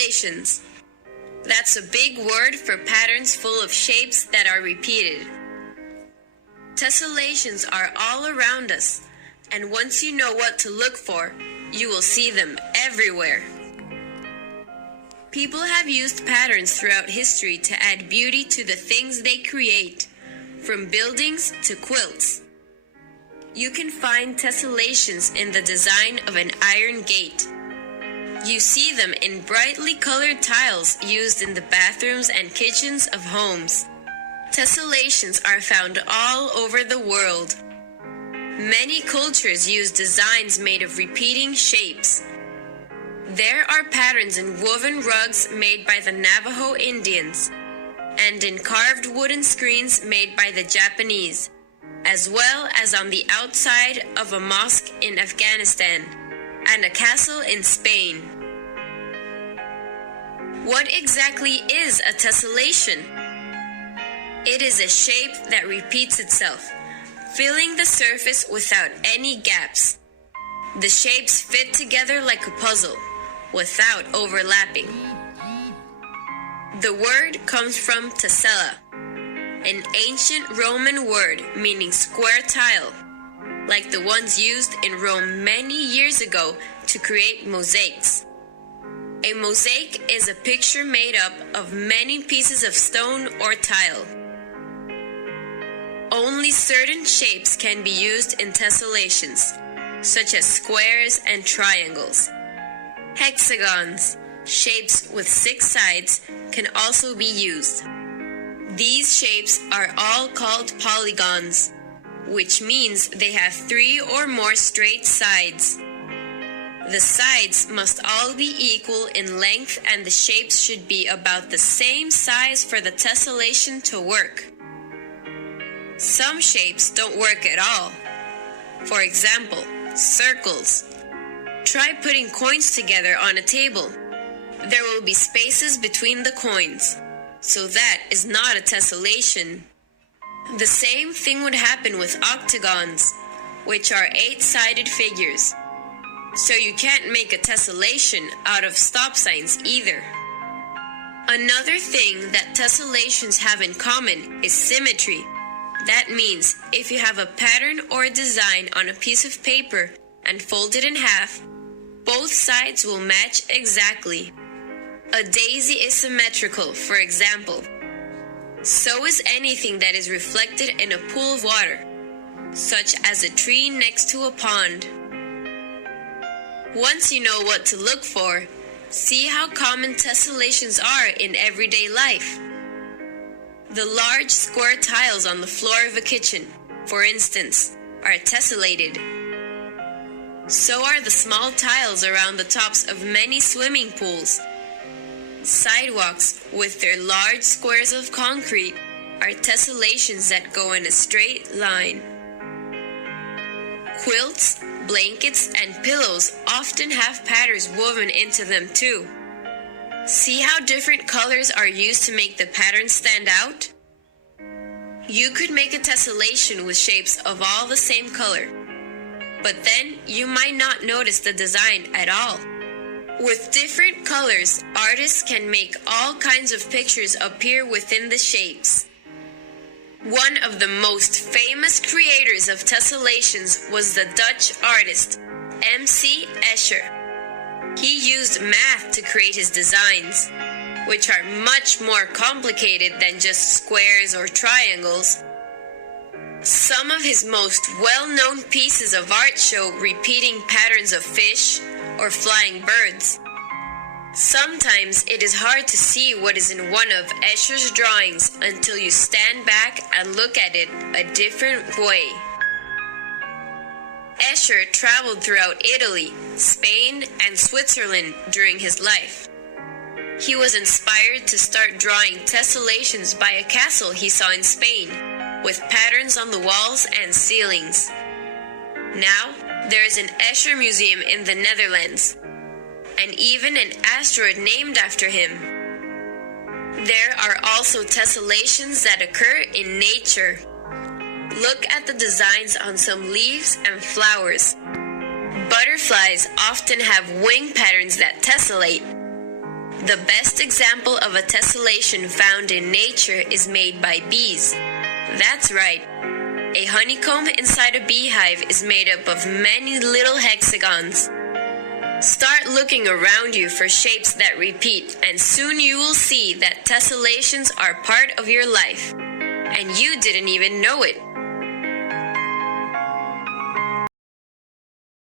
Tessellations. That's a big word for patterns full of shapes that are repeated. Tessellations are all around us, and once you know what to look for, you will see them everywhere. People have used patterns throughout history to add beauty to the things they create, from buildings to quilts. You can find tessellations in the design of an iron gate. You see them in brightly colored tiles used in the bathrooms and kitchens of homes. Tessellations are found all over the world. Many cultures use designs made of repeating shapes. There are patterns in woven rugs made by the Navajo Indians, and in carved wooden screens made by the Japanese, as well as on the outside of a mosque in Afghanistan and a castle in Spain. What exactly is a tessellation? It is a shape that repeats itself, filling the surface without any gaps. The shapes fit together like a puzzle, without overlapping. The word comes from tessella, an ancient Roman word meaning square tile, like the ones used in Rome many years ago to create mosaics. A mosaic is a picture made up of many pieces of stone or tile. Only certain shapes can be used in tessellations, such as squares and triangles. Hexagons, shapes with 6 sides, can also be used. These shapes are all called polygons, which means they have 3 or more straight sides. The sides must all be equal in length, and the shapes should be about the same size for the tessellation to work. Some shapes don't work at all. For example, circles. Try putting coins together on a table. There will be spaces between the coins, so that is not a tessellation. The same thing would happen with octagons, which are 8-sided figures. So you can't make a tessellation out of stop signs either. Another thing that tessellations have in common is symmetry. That means if you have a pattern or a design on a piece of paper and fold it in half, both sides will match exactly. A daisy is symmetrical, for example. So is anything that is reflected in a pool of water, such as a tree next to a pond. Once you know what to look for, see how common tessellations are in everyday life. The large square tiles on the floor of a kitchen, for instance, are tessellated. So are the small tiles around the tops of many swimming pools. Sidewalks with their large squares of concrete are tessellations that go in a straight line. Quilts, blankets, and pillows often have patterns woven into them too. See how different colors are used to make the pattern stand out? You could make a tessellation with shapes of all the same color, but then you might not notice the design at all. With different colors, artists can make all kinds of pictures appear within the shapes. One of the most famous creators of tessellations was the Dutch artist M.C. Escher. He used math to create his designs, which are much more complicated than just squares or triangles. Some of his most well-known pieces of art show repeating patterns of fish or flying birds. Sometimes it is hard to see what is in one of Escher's drawings until you stand back and look at it a different way. Escher traveled throughout Italy, Spain, and Switzerland during his life. He was inspired to start drawing tessellations by a castle he saw in Spain, with patterns on the walls and ceilings. Now, there is an Escher museum in the Netherlands, and even an asteroid named after him. There are also tessellations that occur in nature. Look at the designs on some leaves and flowers. Butterflies often have wing patterns that tessellate. The best example of a tessellation found in nature is made by bees. That's right. A honeycomb inside a beehive is made up of many little hexagons. Start looking around you for shapes that repeat, and soon you will see that tessellations are part of your life. And you didn't even know it.